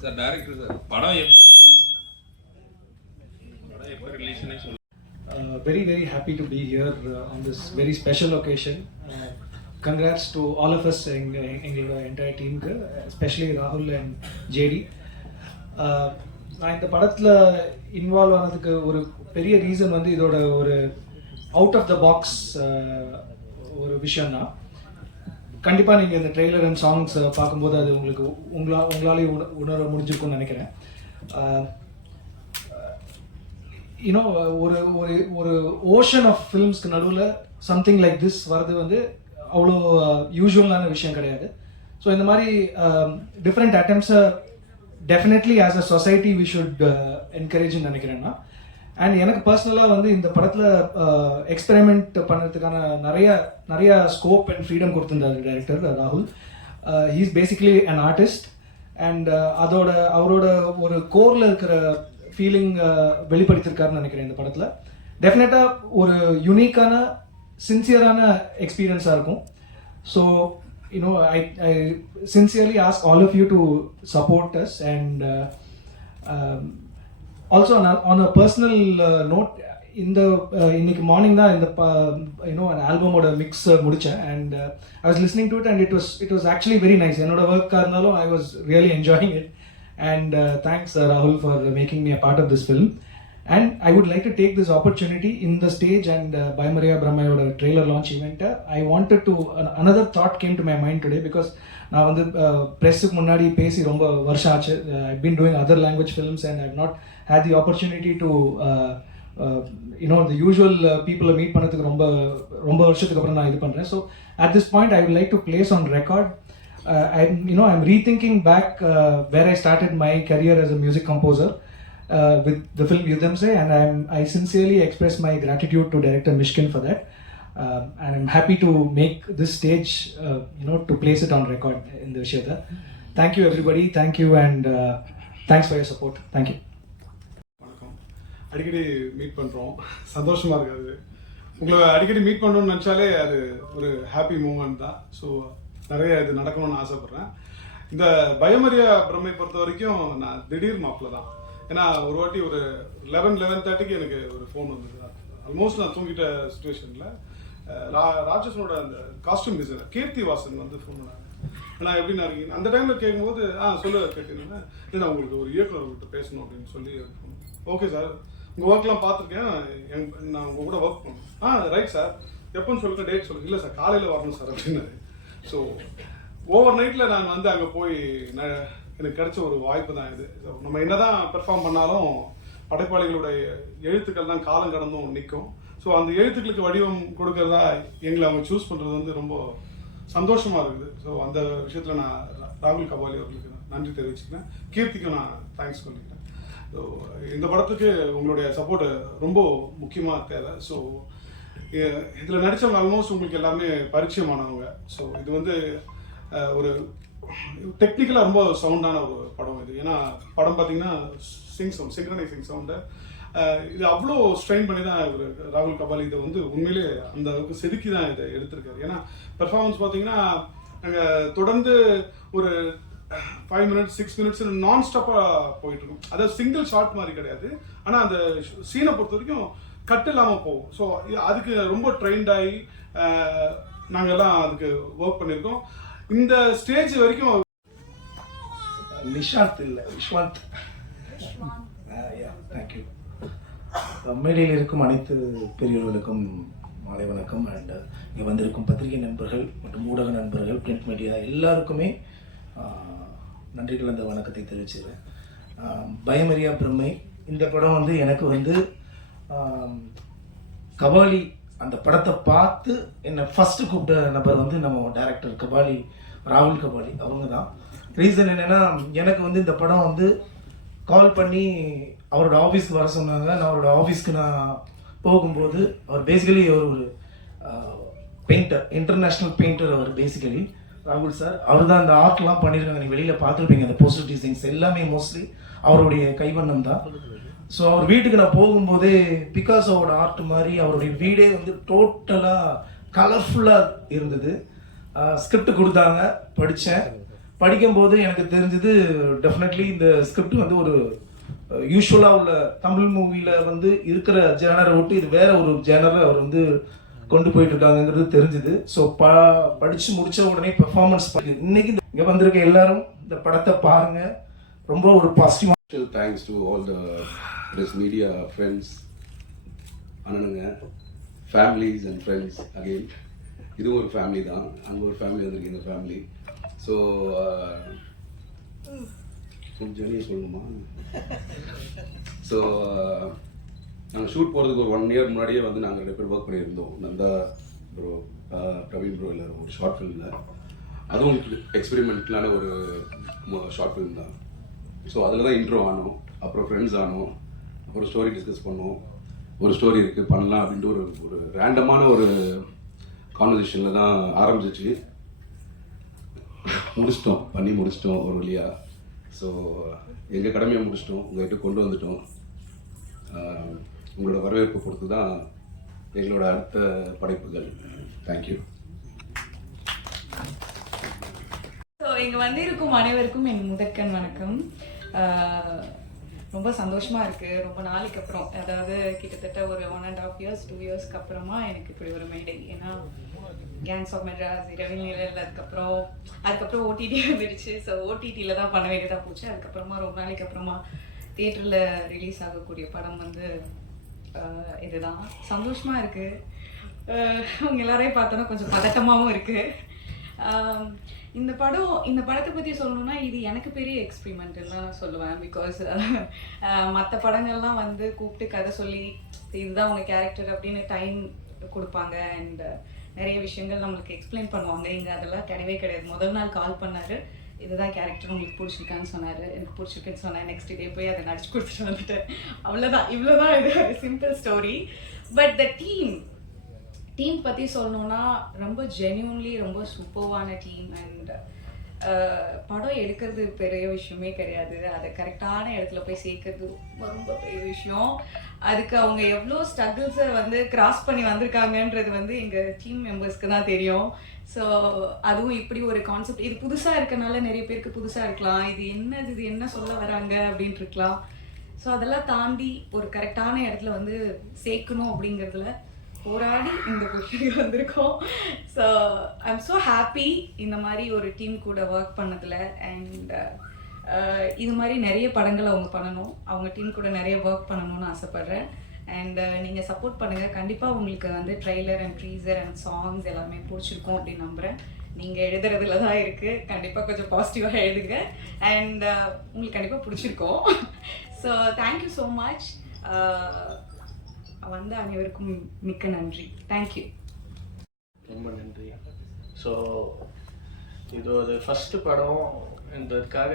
Sir director sir படம் எப்போ ரிலீஸ்னே சொல்லுங்க. Very happy to be here on this very special occasion. Congrats to all of us எங்களோட entire team, especially Rahul and JD. நான் இந்த படத்தில் involve ஆனதுக்கு ஒரு பெரிய ரீசன் வந்து இதோட ஒரு அவுட் ஆஃப் த பாக்ஸ் ஒரு விஷயம்னா, கண்டிப்பாக நீங்கள் இந்த ட்ரெய்லர் அண்ட் சாங்ஸ் பார்க்கும்போது அது உங்களாலே உணர முடிஞ்சிருக்கும்னு நினைக்கிறேன். யூனோ ஒரு ஒரு ஒரு ஓஷன் ஆஃப் ஃபிலிம்ஸ்க்கு நடுவில் சம்திங் லைக் திஸ் வர்றது வந்து அவ்வளோ யூஸ்வலான விஷயம் கிடையாது. ஸோ இந்த மாதிரி டிஃப்ரெண்ட் அட்டெம்ப்ஸை definitely as a society we should என்கரேஜ்னு நினைக்கிறேன்னா. அண்ட் எனக்கு பர்சனலாக வந்து இந்த படத்தில் எக்ஸ்பெரிமெண்ட் பண்ணுறதுக்கான நிறைய ஸ்கோப் அண்ட் ஃப்ரீடம் கொடுத்துருந்தார் டைரக்டர் ராகுல். He is basically an artist and அவரோட ஒரு கோரில் இருக்கிற ஃபீலிங் வெளிப்படுத்தியிருக்காருன்னு நினைக்கிறேன் இந்த படத்தில். டெஃபினட்டாக ஒரு யூனிக்கான சின்சியரான எக்ஸ்பீரியன்ஸாக இருக்கும். So you know I sincerely ask all of you to support us. And also on a personal note, இன்னைக்கு மார்னிங் தான் இந்த an ஆல்பமோட மிக்ஸ் முடித்தேன். And I was listening to it and it was actually very nice. என்னோட ஒர்க்காக இருந்தாலும் I was really enjoying it. And thanks Rahul for making me a part of this film. And I would like to take this opportunity in the stage and Bayamaria Brahmayoda trailer launch event. I wanted to another thought came to my mind today because நான் வந்து ப்ரெஸ்ஸுக்கு முன்னாடி பேசி ரொம்ப வருஷம் ஆச்சு. I've been doing other language films and I've not had the opportunity to the usual people meet பண்ணதுக்கு ரொம்ப வருஷத்துக்கு அப்புறம் நான் இது பண்ணுறேன். So at this point I would like to place on record I'm rethinking back where I started my career as a music composer with the film Yudhamse, and I sincerely express my gratitude to director Mishkin for that. And I'm happy to make this stage to place it on record in the Vishayata. Thank you everybody, thank you, and thanks for your support. Thank you. வணக்கம். அடிக்கடி meet பண்ணுறோம், சந்தோஷமாக இருக்காது. உங்களை அடிக்கடி meet பண்ணணும்னு நினச்சாலே அது ஒரு ஹாப்பி மூமெண்ட் தான். ஸோ நிறைய இது நடக்கணும்னு ஆசைப்பட்றேன். இந்த பயமரியா பிரம்மை பொறுத்த வரைக்கும் நான் திடீர் மாப்பிள்ள தான். ஏன்னா ஒரு வாட்டி ஒரு 11:30 எனக்கு ஒரு ஃபோன் வந்தது. ஆல்மோஸ்ட் நான் தூங்கிட்ட சுச்சுவேஷனில் ராட்சசனோட அந்த காஸ்டியூம் டிசைனர் கீர்த்தி வாசன் வந்து ஃபோன் பண்ணாங்க. நான் எப்படி நான் இருக்கீங்க அந்த டைமில் கேட்கும்போது சொல்ல கேட்டீங்கன்னா, இல்லை நான் உங்களுக்கு ஒரு இயக்குநர்கிட்ட பேசணும் அப்படின்னு சொல்லி, ஓகே சார் உங்கள் ஒர்க்லாம் பார்த்துருக்கேன், நான் உங்கள் கூட ஒர்க் பண்ணேன். ரைட் சார், எப்போன்னு சொல்லுங்க, டேட் சொல்லுங்க. இல்லை சார் காலையில் வரணும் சார் அப்படின்னாரு. ஸோ ஓவர் நைட்டில் நான் வந்து அங்கே போய் எனக்கு கிடைச்ச ஒரு வாய்ப்பு தான் இது. நம்ம என்ன தான் பெர்ஃபார்ம் பண்ணாலும் படைப்பாளிகளுடைய எழுத்துக்கள் தான் காலம் கடந்தும் நிற்கும். ஸோ அந்த எழுத்துக்களுக்கு வடிவம் கொடுக்கறதா எங்களை அவங்க சூஸ் பண்ணுறது வந்து ரொம்ப சந்தோஷமாக இருக்குது. ஸோ அந்த விஷயத்தில் நான் ராகுல் கபாலி அவர்களுக்கு நன்றி தெரிவிச்சுக்கிறேன். கீர்த்திக்கும் நான் தேங்க்ஸ் சொல்லிக்கிறேன். ஸோ இந்த படத்துக்கு உங்களுடைய சப்போர்ட் ரொம்ப முக்கியமாக தேவை. ஸோ இதில் நடித்தவங்க ஆல்மோஸ்ட் உங்களுக்கு எல்லாமே பரிச்சயமானவங்க. ஸோ இது வந்து ஒரு டெக்னிக்கலாக ரொம்ப சவுண்டான ஒரு படம் இது. ஏன்னா படம் பார்த்தீங்கன்னா சிங்க்ரனைசிங் சவுண்டு இது அவ்வளோ ஸ்ட்ரெயின் பண்ணி தான் ஒரு ராகுல் கபாலி இதை வந்து உண்மையிலே அந்த அளவுக்கு செதுக்கி தான் இதை எடுத்திருக்காரு. ஏன்னா பெர்ஃபார்மன்ஸ் பார்த்தீங்கன்னா நாங்கள் தொடர்ந்து ஒரு 5 minutes 6 minutes நான் ஸ்டாப்பாக போயிட்டு இருக்கோம். அதாவது சிங்கிள் ஷாட் மாதிரி கிடையாது. ஆனால் அந்த சீனை பொறுத்த வரைக்கும் கட் இல்லாமல் போகும். ஸோ அதுக்கு ரொம்ப ட்ரெயின்ட் ஆகி நாங்கள்லாம் அதுக்கு ஒர்க் பண்ணியிருக்கோம். இந்த ஸ்டேஜ் வரைக்கும் நிஷாந்த் இல்லை விஸ்வாந்த். தேங்க்யூ. மேடையில் இருக்கும் அனைத்து பெரியவர்களுக்கும் மாலை வணக்கம். அண்ட் இங்கே வந்திருக்கும் பத்திரிகை நண்பர்கள் மற்றும் ஊடக நண்பர்கள், பிரிண்ட் மீடியா எல்லாருக்குமே நன்றி கலந்த வணக்கத்தை தெரிவிச்சுக்கிறேன். பயமரியா பிரம்மை இந்த படம் வந்து எனக்கு வந்து கபாலி அந்த படத்தை பார்த்து என்னை ஃபஸ்ட்டு கூப்பிட்ட நபர் வந்து நம்ம டைரக்டர் கபாலி, ராகுல் கபாலி அவங்க தான். ரீசன் என்னென்னா, எனக்கு வந்து இந்த படம் வந்து கால் பண்ணி அவரோட ஆஃபீஸ்க்கு வர சொன்னாங்க. நான் அவரோட ஆஃபீஸ்க்கு நான் போகும்போது, அவர் பேசிக்கலி ஒரு பெயிண்டர், இன்டர்நேஷ்னல் பெயிண்டர் அவர் பேசிக்கலி, ராகுல் சார். அவர் தான் அந்த ஆர்ட்லாம் பண்ணியிருக்காங்க, நீங்கள் வெளியில் பார்த்துருப்பீங்க. அந்த போஸ்டர் டிசைன்ஸ் எல்லாமே மோஸ்ட்லி அவருடைய கைவண்ணம் தான். ஸோ அவர் வீட்டுக்கு நான் போகும்போதே பிகாசோட ஆர்ட் மாதிரி அவருடைய வீடே வந்து டோட்டலாக கலர்ஃபுல்லாக இருந்தது. ஸ்கிரிப்ட் கொடுத்தாங்க, படித்தேன். படிக்கும்போது எனக்கு தெரிஞ்சது டெஃபினெட்லி இந்த ஸ்கிரிப்ட் வந்து ஒரு யூஸ்வலாக உள்ள தமிழ் மூவியில் வந்து இருக்கிற ஜேனரை விட்டு இது வேற ஒரு ஜேனரை அவர் வந்து கொண்டு போயிட்டு இருக்காங்கிறது தெரிஞ்சுது. ஸோ படித்து முடித்த உடனே பெர்ஃபார்மன்ஸ் இன்னைக்கு இங்கே வந்திருக்க எல்லாரும் இந்த படத்தை பாருங்க, ரொம்ப ஒரு positive. Special thanks to all the press media friends, அண்ணனுங்க, families and friends again. இது ஒரு ஃபேமிலி தான், அங்கே ஒரு ஃபேமிலி வந்திருக்கு, இந்த ஃபேமிலி. ஸோ ஜெர்னியை சொல்லணுமா? ஸோ நாங்கள் ஷூட் போகிறதுக்கு ஒரு 1 year முன்னாடியே வந்து நாங்கள் 2 பேர் ஒர்க் பண்ணியிருந்தோம். நந்தா ப்ரோ, பிரவீன் ப்ரோ இல்லை ஒரு ஷார்ட் ஃபிலிமில். அதுவும் எக்ஸ்பெரிமெண்ட்லான ஒரு ஷார்ட் ஃபிலிம் தான். ஸோ அதில் தான் இன்ட்ரோ ஆனோம், அப்புறம் ஃப்ரெண்ட்ஸ் ஆனோம், அப்புறம் ஸ்டோரி டிஸ்கஸ் பண்ணோம். ஒரு ஸ்டோரி இருக்குது பண்ணலாம் அப்படின்ட்டு ஒரு ரேண்டமான ஒரு கான்வர்சேஷனில் தான் ஆரம்பிச்சிச்சு. பண்ணி முடிச்சிட்டோம் ஒரு வழியாக. ஸோ எங்கள் கடமையை முடிச்சிட்டோம், உங்கள்கிட்ட கொண்டு வந்துட்டோம். உங்களோட வரவேற்பு பொறுத்து தான் எங்களோட அடுத்த படைப்புகள். தேங்க்யூ. ஸோ இங்கே வந்திருக்கும் அனைவருக்கும் என் முதற்கண் வணக்கம். ரொம்ப சந்தோஷமா இருக்கு. ரொம்ப நாளைக்கு அப்புறம், அதாவது கிட்டத்தட்ட ஒரு 1.5 years 2 yearsக்கு அப்புறமா எனக்கு இப்படி ஒரு மேடை. ஏன்னா கேங்ஸ் ஆஃப் மெட்ராஸ், இரவில் நிழல், அதுக்கப்புறம் ஓடிடி வந்துடுச்சு. ஸோ ஓடிடியில் தான் பண்ண வேண்டியதாக போச்சு. அதுக்கப்புறமா ரொம்ப நாளைக்கு அப்புறமா தியேட்டரில் ரிலீஸ் ஆகக்கூடிய படம் வந்து இதுதான். சந்தோஷமாக இருக்குது. அவங்க எல்லாரையும் பார்த்தோன்னா கொஞ்சம் பதட்டமாகவும் இருக்குது. இந்த படத்தை பற்றி சொல்லணும்னா இது எனக்கு பெரிய எக்ஸ்பெரிமெண்ட்டுன்னு தான் நான் சொல்லுவேன். பிகாஸ் மற்ற படங்கள்லாம் வந்து கூப்பிட்டு கதை சொல்லி இதுதான் அவங்க கேரக்டர் அப்படின்னு டைம் கொடுப்பாங்க அண்ட் நிறைய விஷயங்கள் நம்மளுக்கு எக்ஸ்பிளைன் பண்ணுவாங்க. இங்கே அதெல்லாம் கிடையாது. முதல் நாள் கால் பண்ணார், இதுதான் கேரக்டர் உங்களுக்கு பிடிச்சிருக்கான்னு சொன்னார். எனக்கு பிடிச்சிருக்குன்னு சொன்னேன். நெக்ஸ்ட் டே போய் அதை நடிச்சு கொடுத்துட்டு வந்துட்டேன். அவ்வளோதான், இவ்வளோதான். இது ஒரு simple story. But the team பற்றி சொல்லணுன்னா ரொம்ப ஜென்யூன்லி ரொம்ப சூப்பர்வான டீம். அண்ட் படம் எடுக்கிறது பெரிய விஷயமே கிடையாது. அதை கரெக்டான இடத்துல போய் சேர்க்கறது ரொம்ப ரொம்ப பெரிய விஷயம். அதுக்கு அவங்க எவ்வளோ ஸ்ட்ரகிள்ஸை வந்து கிராஸ் பண்ணி வந்திருக்காங்கன்றது வந்து எங்கள் டீம் மெம்பர்ஸ்க்கு தான் தெரியும். ஸோ அதுவும் இப்படி ஒரு கான்செப்ட், இது புதுசாக இருக்கனால நிறைய பேருக்கு புதுசாக இருக்கலாம். இது என்ன சொல்ல வராங்க அப்படின்ட்டு இருக்கலாம். ஸோ அதெல்லாம் தாண்டி ஒரு கரெக்டான இடத்துல வந்து சேர்க்கணும் அப்படிங்கிறதுல போராடி இந்த பொசிஷனுக்கு வந்திருக்கோம். So I am so happy இந்த மாதிரி ஒரு டீம் கூட ஒர்க் பண்ணதில். அண்ட் இது மாதிரி நிறைய படங்கள் அவங்க பண்ணணும், அவங்க டீம் கூட நிறைய ஒர்க் பண்ணணும்னு ஆசைப்பட்றேன். அண்ட் நீங்கள் சப்போர்ட் பண்ணுங்கள். கண்டிப்பாக உங்களுக்கு வந்து ட்ரெய்லர் அண்ட் ட்ரீசர் அண்ட் சாங்ஸ் எல்லாமே பிடிச்சிருக்கும் அப்படின்னு நம்புகிறேன். நீங்கள் எழுதுறதுல தான் இருக்குது. கண்டிப்பாக கொஞ்சம் பாசிட்டிவாக எழுதுங்க அண்ட் உங்களுக்கு கண்டிப்பாக பிடிச்சிருக்கோம். So thank you so much. வந்த அனைவருக்கும் மிக்க நன்றி. தேங்க்யூ. ரொம்ப நன்றி. ஸோ இது ஒரு ஃபஸ்ட்டு படம்ன்றதுக்காக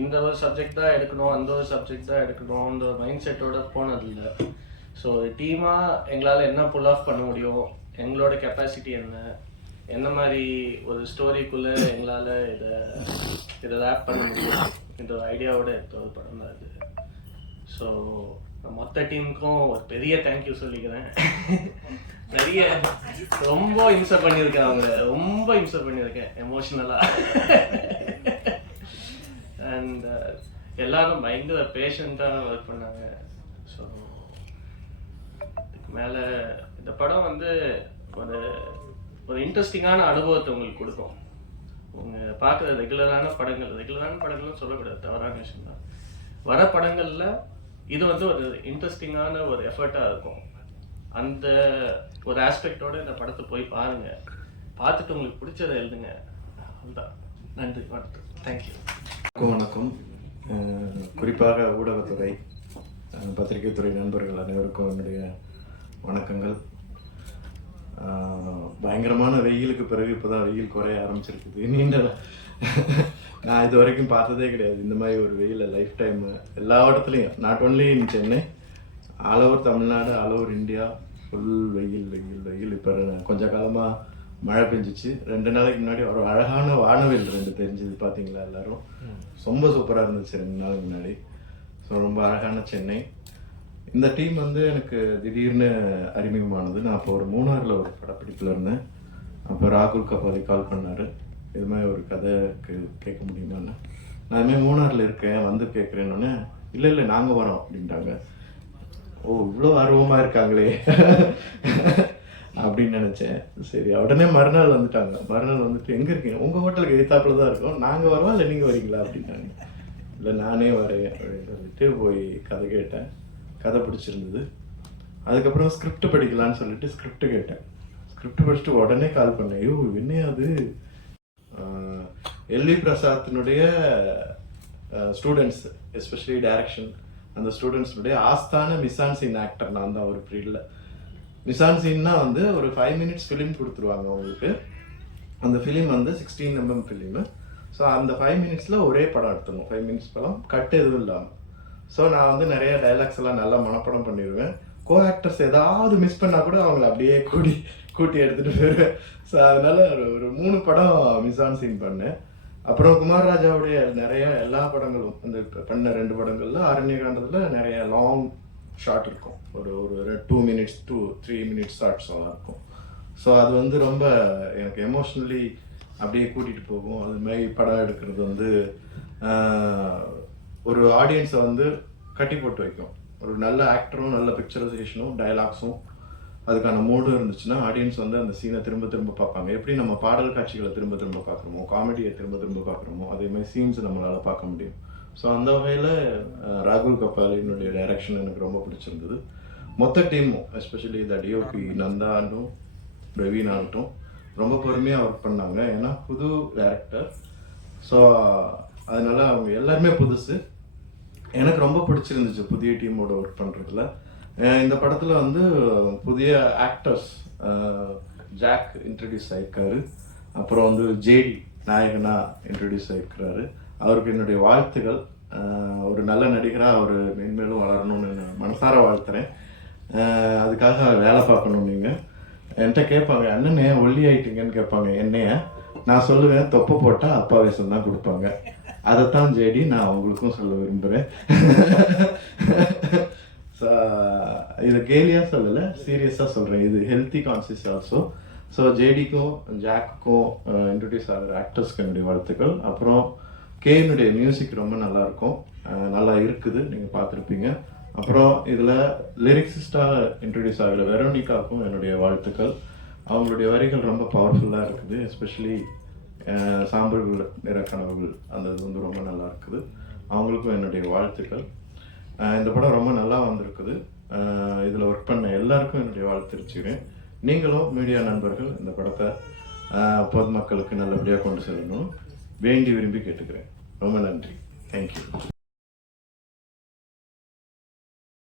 இந்த ஒரு சப்ஜெக்ட் தான் எடுக்கணும், அந்த ஒரு சப்ஜெக்ட் தான் எடுக்கணும்ன்ற ஒரு மைண்ட் செட்டோட போனதில்லை. ஸோ டீமாக எங்களால் என்ன புல் ஆஃப் பண்ண முடியும், எங்களோட கெப்பாசிட்டி என்ன மாதிரி ஒரு ஸ்டோரிக்குள்ளே எங்களால் இதை ரேப் பண்ண முடியும் இந்த ஒரு ஐடியாவோட எடுத்த ஒரு படம் தான் இது. ஸோ மொத்த டீமுக்கும் ஒரு பெரிய தேங்க்யூ சொல்லிக்கிறேன். நிறைய ரொம்ப இன்சர்ட் பண்ணியிருக்கேன், ரொம்ப இன்சர்ட் பண்ணியிருக்கேன் எமோஷ்னலாக. அண்ட் எல்லாரும் பயங்கர பேஷண்ட்டாக ஒர்க் பண்ணாங்க. ஸோ இதுக்கு மேலே இந்த படம் வந்து ஒரு இன்ட்ரெஸ்டிங்கான அனுபவத்தை உங்களுக்கு கொடுக்கும். உங்கள் பார்க்குற ரெகுலரான படங்கள்னு சொல்லக்கூடாது, தவறான விஷயம் தான். வர படங்களில் இது வந்து ஒரு இன்ட்ரெஸ்டிங்கான ஒரு எஃபர்ட்டாக இருக்கும். அந்த ஒரு ஆஸ்பெக்டோட இந்த படத்தை போய் பாருங்கள், பார்த்துட்டு உங்களுக்கு பிடிச்சதை எழுதுங்க. அதுதான். நன்றி, வணக்கம். தேங்க்யூ. வணக்கம். குறிப்பாக ஊடகத்துறை, பத்திரிகை துறை நண்பர்கள் அனைவருக்கும் என்னுடைய வணக்கங்கள். பயங்கரமான வெயிலுக்கு பிறகு இப்போ தான் வெயில் குறைய ஆரம்பிச்சிருக்குது. நான் இது வரைக்கும் பார்த்ததே கிடையாது இந்த மாதிரி ஒரு வெயில். லைஃப் டைம் எல்லா இடத்துலையும், not only in Chennai, all over Tamil Nadu, all over India full வெயில். இப்போ கொஞ்ச காலமாக மழை பெஞ்சிச்சு. 2 நாளைக்கு முன்னாடி ஒரு அழகான வானவில் 2 தெரிஞ்சுது, பார்த்தீங்களா எல்லாரும்? ரொம்ப சூப்பராக இருந்துச்சு 2 நாளைக்கு முன்னாடி. ஸோ ரொம்ப அழகான சென்னை. இந்த டீம் வந்து எனக்கு திடீர்னு அறிமுகமானது. நான் அப்போ ஒரு மூணாரில் ஒரு படப்பிடிப்பில் இருந்தேன். அப்போ ராகுல் கபாலி கால் பண்ணார். இது மாதிரி ஒரு கதை கேட்க முடியுமான்னு. நான் இதுமாதிரி மூணாரில் இருக்கேன் வந்து கேட்குறேன்னொன்னே இல்லை நாங்கள் வரோம் அப்படின்ட்டாங்க. ஓ இவ்வளோ ஆர்வமாக இருக்காங்களே அப்படின்னு நினச்சேன். சரி உடனே மறுநாள் வந்துட்டாங்க. மறுநாள் வந்துட்டு எங்கே இருக்கீங்க? உங்கள் ஹோட்டலுக்கு எதிர்த்தாப்புல தான் இருக்கோம், நாங்கள் வரோம் இல்லை நீங்கள் வரீங்களா அப்படின்னாங்க. இல்லை நானே வரேன் அப்படின்னு சொல்லிட்டு போய் கதை கேட்டேன். கதை பிடிச்சிருந்தது. அதுக்கப்புறம் ஸ்கிரிப்ட் படிக்கலான்னு சொல்லிட்டு ஸ்கிரிப்ட் கேட்டேன். ஸ்கிரிப்ட் படிச்சுட்டு உடனே கால் பண்ணேன். ஐயோ என்ன அது எல்வி பிரசாத்தினுடைய ஸ்டூடெண்ட்ஸ் எஸ்பெஷலி டைரக்ஷன் அந்த ஸ்டூடெண்ட்ஸுடைய ஆஸ்தான மிசான்சீன் ஆக்டர் நான் தான் ஒரு பீரியடில். மிசான்சீன்னா வந்து ஒரு 5 minutes ஃபிலிம் கொடுத்துருவாங்க அவங்களுக்கு. அந்த ஃபிலிம் வந்து 16 mm ஃபிலிமு. ஸோ அந்த 5 minutesல ஒரே படம் எடுத்துடணும். 5 minutes படம் கட் எதுவும் இல்லாமல். ஸோ நான் வந்து நிறைய டைலாக்ஸ் எல்லாம் நல்லா மனப்படம் பண்ணிடுவேன். கோ ஆக்டர்ஸ் ஏதாவது மிஸ் பண்ணால் கூட அவங்கள அப்படியே கூட்டி எடுத்துகிட்டு போயிடுவேன். ஸோ அதனால ஒரு 3 படம் மிசான்சீன் பண்ணேன். அப்புறம் குமார் ராஜாவுடைய நிறைய எல்லா படங்களும் அந்த பண்ண 2 படங்கள்ல ஆரண்யகாண்டத்தில் நிறைய லாங் ஷார்ட் இருக்கும். ஒரு 2 minutes to 3 minutes ஷார்ட்ஸ் எல்லாம் இருக்கும். ஸோ அது வந்து ரொம்ப எனக்கு எமோஷ்னலி அப்படியே கூட்டிகிட்டு போகும். அது மாதிரி படம் எடுக்கிறது வந்து ஒரு ஆடியன்ஸை வந்து கட்டி போட்டு வைக்கும். ஒரு நல்ல ஆக்டரும் நல்ல பிக்சரைசேஷனும் டைலாக்ஸும் அதுக்கான மூடும் இருந்துச்சுன்னா ஆடியன்ஸ் வந்து அந்த சீனை திரும்ப திரும்ப பார்ப்பாங்க. எப்படி நம்ம பாடல் காட்சிகளை திரும்ப திரும்ப பார்க்குறோமோ, காமெடியை திரும்ப திரும்ப பார்க்குறோமோ, அதே மாதிரி சீன்ஸ் நம்மளால் பார்க்க முடியும். ஸோ அந்த வகையில் ராகுல் கபாலினுடைய டைரக்ஷன் எனக்கு ரொம்ப பிடிச்சிருந்தது. மொத்த டீமும் எஸ்பெஷலி இந்த டிஓபி நந்தானும் பிரவீன் ஆகட்டும் ரொம்ப பொறுமையாக ஒர்க் பண்ணாங்க. ஏன்னா புது டைரக்டர். ஸோ அதனால அவங்க எல்லாருமே புதுசு. எனக்கு ரொம்ப பிடிச்சிருந்துச்சு புதிய டீமோட ஒர்க் பண்ணுறதுல. இந்த படத்தில் வந்து புதிய ஆக்டர்ஸ் ஜாக் இன்ட்ரடியூஸ் ஆகிருக்காரு. அப்புறம் வந்து ஜேடி நாயகனா இன்ட்ரடியூஸ் ஆகிருக்கிறாரு. அவருக்கு என்னுடைய வாழ்த்துக்கள். ஒரு நல்ல நடிகராக அவர் மென்மேலும் வளரணும்னு நான் மனசார வாழ்த்துறேன். அதுக்காக வேலை பார்க்கணும். நீங்கள் என்கிட்ட கேட்பாங்க அண்ணனே ஒல்லி ஆயிட்டீங்கன்னு கேட்பாங்க என்னைய. நான் சொல்லுவேன் தொப்பை போட்டால் அப்பா வேஷம் தான் கொடுப்பாங்க. அதைத்தான் ஜேடி நான் அவங்களுக்கும் சொல்ல விரும்புகிறேன். ஸோ இது கேலியாக சொல்லலை, சீரியஸாக சொல்கிறேன். இது ஹெல்த்தி கான்சியஸ் ஆல்சோ. ஸோ ஜேடிக்கும் ஜாக்குக்கும் இன்ட்ரடியூஸ் ஆகிற ஆக்டர்ஸ்க்கு என்னுடைய வாழ்த்துக்கள். அப்புறம் கேனுடைய மியூசிக் ரொம்ப நல்லாயிருக்கும், நல்லா இருக்குது, நீங்கள் பார்த்துருப்பீங்க. அப்புறம் இதில் லிரிக்ஸிஸ்டாக இன்ட்ரடியூஸ் ஆகிற வெரோனிகாவுக்கும் என்னுடைய வாழ்த்துக்கள். அவங்களுடைய வரிகள் ரொம்ப பவர்ஃபுல்லாக இருக்குது. எஸ்பெஷலி சாம்பல் நிற கனவுகள் அந்த இது வந்து ரொம்ப நல்லா இருக்குது. அவங்களுக்கும் என்னுடைய வாழ்த்துக்கள். இந்த படம் ரொம்ப நல்லா வந்திருக்குது. இதில் ஒர்க் பண்ண எல்லாருக்கும் என்னுடைய வாழ்த்து தெரிவிச்சுக்கிறேன். நீங்களும் மீடியா நண்பர்கள் இந்த படத்தை பொதுமக்களுக்கு நல்லபடியாக கொண்டு செல்லணும் வேண்டி விரும்பி கேட்டுக்கிறேன். ரொம்ப நன்றி. தேங்க்யூ.